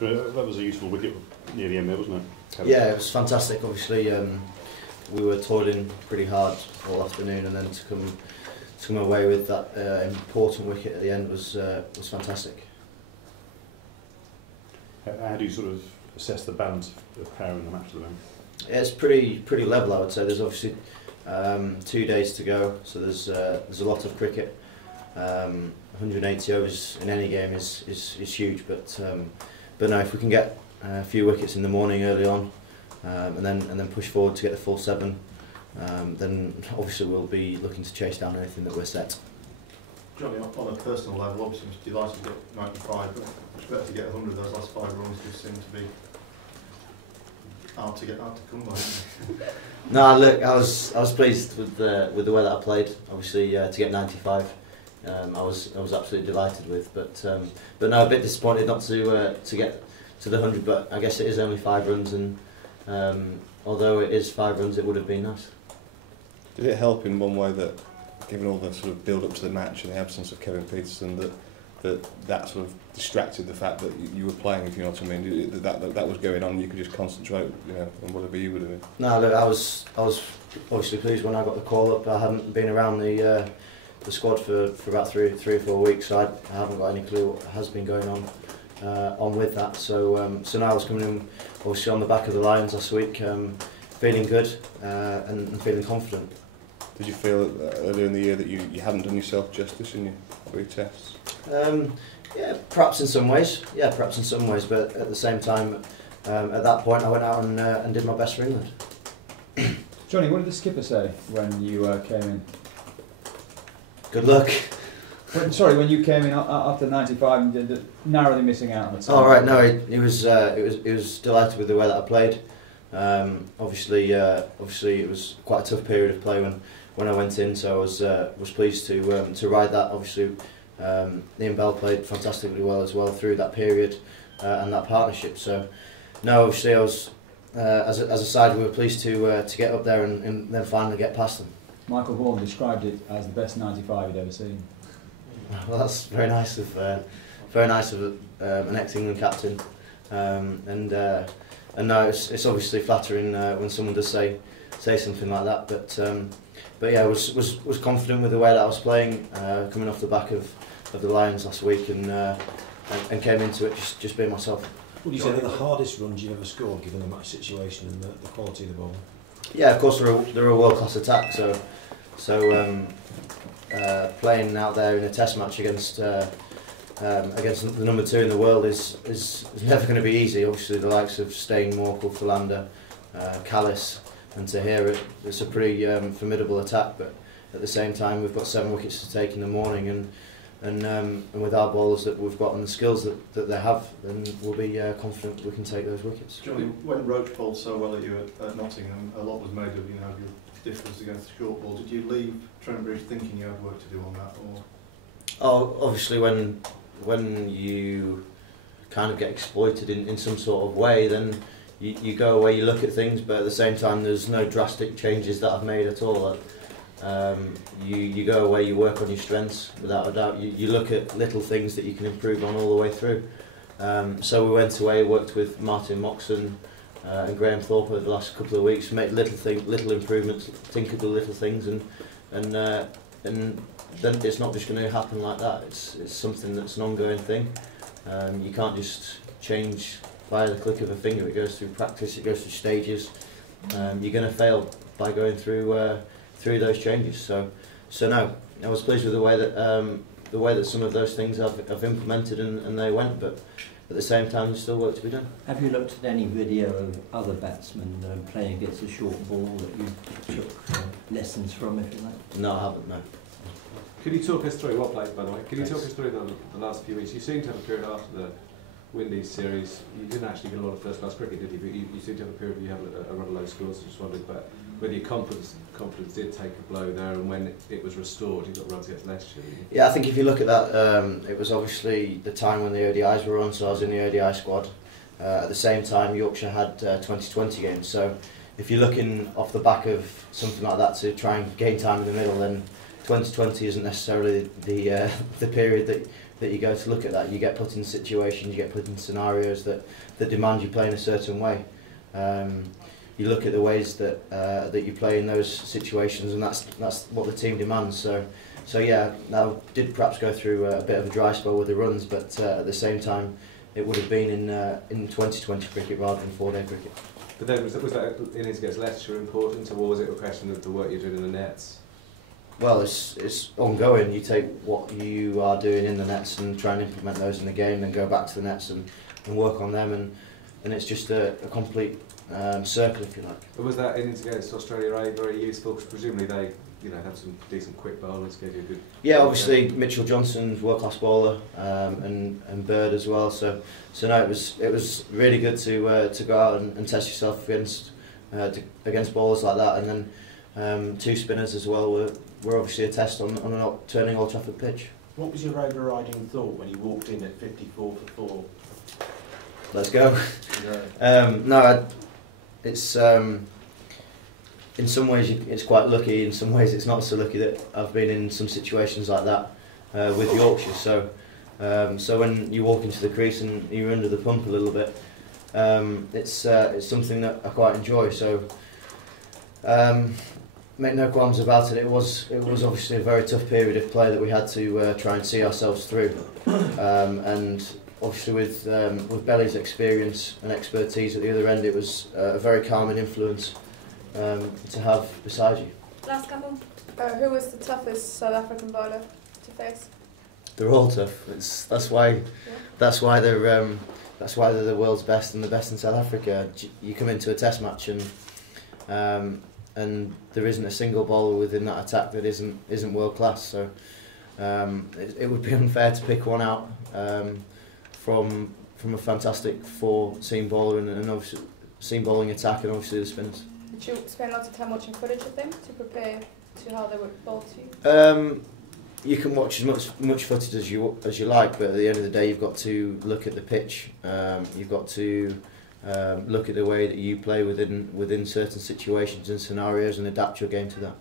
That was a useful wicket near the end there, wasn't it? Yeah, it was fantastic. Obviously, we were toiling pretty hard all afternoon, and then to come away with that important wicket at the end was fantastic. How do you sort of assess the balance of power in the match at the moment? Yeah, it's pretty level, I would say. There's obviously 2 days to go, so there's a lot of cricket. 180 overs in any game is huge, but no, if we can get a few wickets in the morning early on, and then push forward to get the full 7, then obviously we'll be looking to chase down anything that we're set. Johnny, on a personal level, obviously I was delighted to get 95, but it's better to get 100. Those last 5 runs just seem to be hard to come by. No, look, I was pleased with the way that I played. Obviously, to get 95, I was absolutely delighted with. But no, a bit disappointed not to get to the 100. But I guess it is only 5 runs, and although it is 5 runs, it would have been nice. Did it help in one way that, given all the sort of build up to the match and the absence of Kevin Peterson, that sort of distracted the fact that you were playing, if you know what I mean, that was going on, and you could just concentrate, you know, on whatever you were doing? No, look, I was obviously pleased when I got the call up. I hadn't been around the squad for about three or 4 weeks, so I haven't got any clue what has been going on with that. So now I was coming in, obviously on the back of the Lions last week, feeling good and feeling confident. Did you feel earlier in the year that you hadn't done yourself justice in your 3 tests? Yeah, perhaps in some ways. Yeah, perhaps in some ways. But at the same time, at that point, I went out and did my best for England. Johnny, what did the skipper say when you came in? Good luck. When you came in after 95 and narrowly missing out on the time. Oh right, no, he was delighted with the way that I played. Obviously, it was quite a tough period of play when I went in, so I was pleased to ride that. Obviously, Ian Bell played fantastically well as well through that period and that partnership. So, no, obviously, I was as a side we were pleased to get up there and then finally get past them. Michael Vaughan described it as the best 95 he'd ever seen. Well, that's very nice of an ex-England captain, and no, it's obviously flattering when someone does say something like that. But yeah, I was confident with the way that I was playing, coming off the back of the Lions last week, and came into it just being myself. Would you say they're the hardest runs you've ever scored, given the match situation and the quality of the ball? Yeah, of course they're a world-class attack. So playing out there in a Test match against the number 2 in the world is never going to be easy. Obviously, the likes of Steyn, Morkel, Philander, Callis, and Tahir, it's a pretty formidable attack. But at the same time, we've got 7 wickets to take in the morning, and with our bowlers that we've got and the skills that they have, then we'll be confident that we can take those wickets. Johnny, when Roach bowled so well at you at Nottingham, a lot was made of your difference against the short ball. Did you leave Trent Bridge thinking you had work to do on that, or? Oh, obviously when you kind of get exploited in some sort of way, then you go away, you look at things, but at the same time there's no drastic changes that I've made at all. You go away, you work on your strengths, without a doubt. You look at little things that you can improve on all the way through. So we went away, worked with Martin Moxon and Graham Thorpe over the last couple of weeks, made little improvements, tinkered little things, and then it's not just going to happen like that. It's something that's an ongoing thing. You can't just change by the click of a finger. It goes through practice, it goes through stages. You're going to fail by going through those changes. So no, I was pleased with the way that some of those things I've implemented and they went, but at the same time there's still work to be done. Have you looked at any video of other batsmen playing against a short ball that you took lessons from, if you like? No, I haven't, no. Could you talk us through, well played by the way, could you talk us through the last few weeks? You seem to have a period after the Windies series, you didn't actually get a lot of first class cricket, did you? But you seem to have a period where you have a run of low scores. I just wondered about whether your confidence did take a blow there, and when it was restored, you got runs against Leicester. Yeah, I think if you look at that, it was obviously the time when the ODIs were on, so I was in the ODI squad. At the same time, Yorkshire had 2020 games, so if you're looking off the back of something like that to try and gain time in the middle, then 2020 isn't necessarily the period that you go to look at that. You get put in situations, you get put in scenarios that demand you play in a certain way. You look at the ways that you play in those situations, and that's what the team demands. So yeah, I did perhaps go through a bit of a dry spell with the runs, but at the same time, it would have been in 2020 cricket rather than 4-day cricket. But then was that innings against Leicester important, or was it a question of the work you're doing in the nets? Well, it's ongoing. You take what you are doing in the nets and try and implement those in the game, then go back to the nets and work on them, and it's just a complete circle, if you like. But was that innings against Australia very useful? Because presumably they, have some decent quick bowlers, gave you a good. Yeah, obviously Mitchell Johnson's world-class bowler, and Bird as well. So no, it was really good to go out and test yourself against bowlers like that, and then 2 spinners as well were obviously a test on an turning Old Trafford pitch. What was your overriding thought when you walked in at 54 for 4? Let's go. It's in some ways it's quite lucky. In some ways it's not so lucky that I've been in some situations like that with Yorkshire. So when you walk into the crease and you're under the pump a little bit, it's something that I quite enjoy. So make no qualms about it. It was obviously a very tough period of play that we had to try and see ourselves through, and obviously with Belly's experience and expertise at the other end, it was a very calming influence to have beside you. Last couple. Who was the toughest South African bowler to face? They're all tough. That's why they're the world's best and the best in South Africa. You come into a Test match and there isn't a single bowler within that attack that isn't world class. So it would be unfair to pick one out from a fantastic 4-seam bowler and obviously seam bowling attack, and obviously the spinners. Did you spend lots of time watching footage of them to prepare to how they would bowl to you? You can watch as much footage as you like, but at the end of the day, you've got to look at the pitch. You've got to look at the way that you play within certain situations and scenarios, and adapt your game to that.